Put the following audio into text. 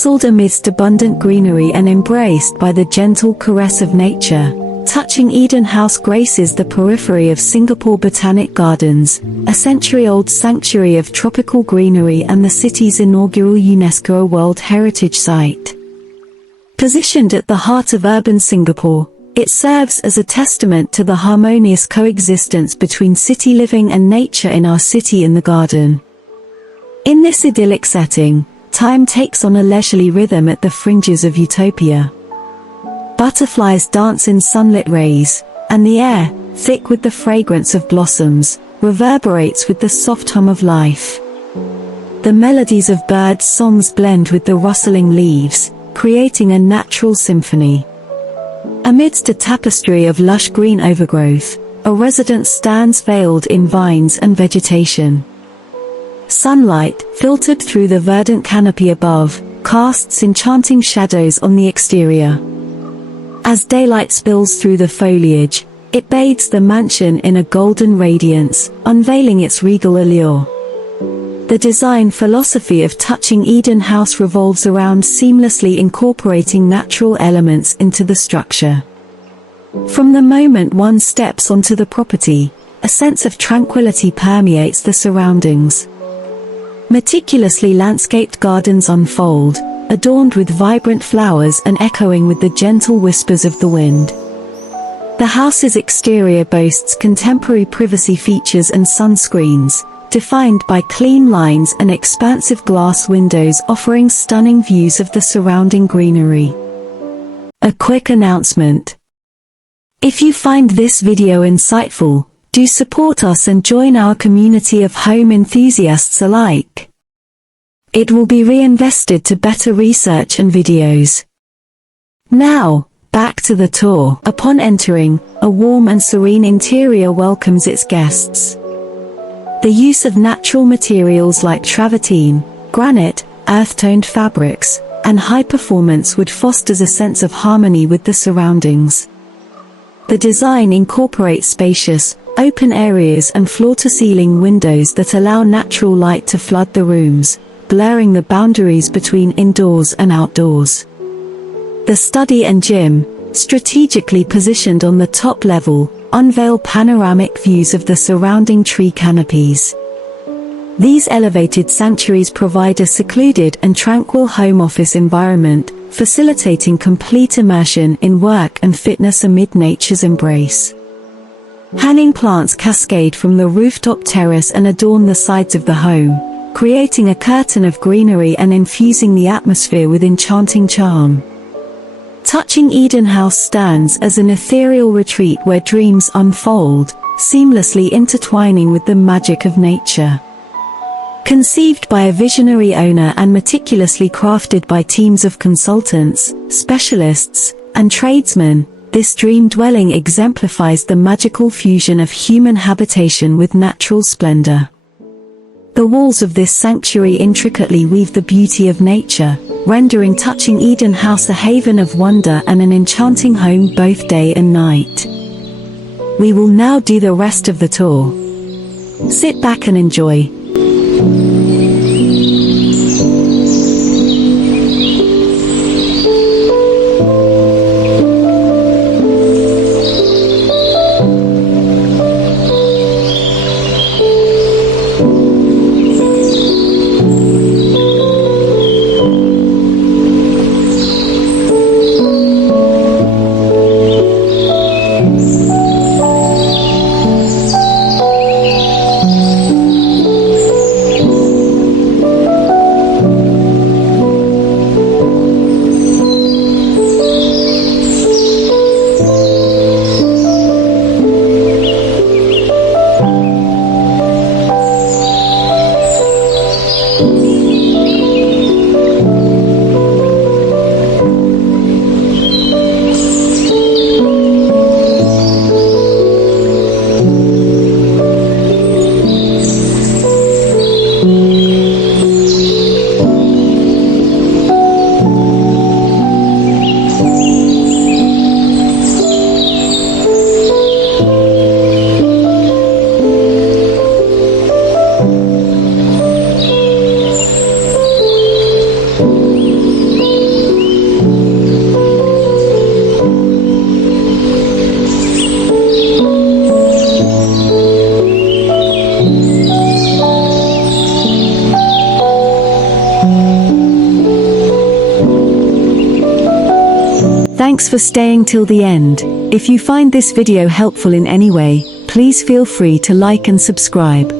nestled amidst abundant greenery and embraced by the gentle caress of nature. Touching Eden House graces the periphery of Singapore Botanic Gardens, a century-old sanctuary of tropical greenery and the city's inaugural UNESCO World Heritage Site. Positioned at the heart of urban Singapore, it serves as a testament to the harmonious coexistence between city living and nature in our city in the garden. In this idyllic setting, time takes on a leisurely rhythm at the fringes of utopia. Butterflies dance in sunlit rays, and the air, thick with the fragrance of blossoms, reverberates with the soft hum of life. The melodies of birds' songs blend with the rustling leaves, creating a natural symphony. Amidst a tapestry of lush green overgrowth, a residence stands veiled in vines and vegetation. Sunlight, filtered through the verdant canopy above, casts enchanting shadows on the exterior. As daylight spills through the foliage, it bathes the mansion in a golden radiance, unveiling its regal allure. The design philosophy of Touching Eden House revolves around seamlessly incorporating natural elements into the structure. From the moment one steps onto the property, a sense of tranquility permeates the surroundings. Meticulously landscaped gardens unfold, adorned with vibrant flowers and echoing with the gentle whispers of the wind. The house's exterior boasts contemporary privacy features and sunscreens, defined by clean lines and expansive glass windows offering stunning views of the surrounding greenery. A quick announcement. If you find this video insightful, do support us and join our community of home enthusiasts alike. It will be reinvested to better research and videos. Now, back to the tour. Upon entering, a warm and serene interior welcomes its guests. The use of natural materials like travertine, granite, earth-toned fabrics, and high-performance wood fosters a sense of harmony with the surroundings. The design incorporates spacious, open areas and floor-to-ceiling windows that allow natural light to flood the rooms, blurring the boundaries between indoors and outdoors. The study and gym, strategically positioned on the top level, unveil panoramic views of the surrounding tree canopies. These elevated sanctuaries provide a secluded and tranquil home office environment, facilitating complete immersion in work and fitness amid nature's embrace. Hanging plants cascade from the rooftop terrace and adorn the sides of the home, creating a curtain of greenery and infusing the atmosphere with enchanting charm. Touching Eden House stands as an ethereal retreat where dreams unfold, seamlessly intertwining with the magic of nature. Conceived by a visionary owner and meticulously crafted by teams of consultants, specialists, and tradesmen, this dream dwelling exemplifies the magical fusion of human habitation with natural splendor. The walls of this sanctuary intricately weave the beauty of nature, rendering Touching Eden House a haven of wonder and an enchanting home both day and night. We will now do the rest of the tour. Sit back and enjoy. Thanks for staying till the end. If you find this video helpful in any way, please feel free to like and subscribe.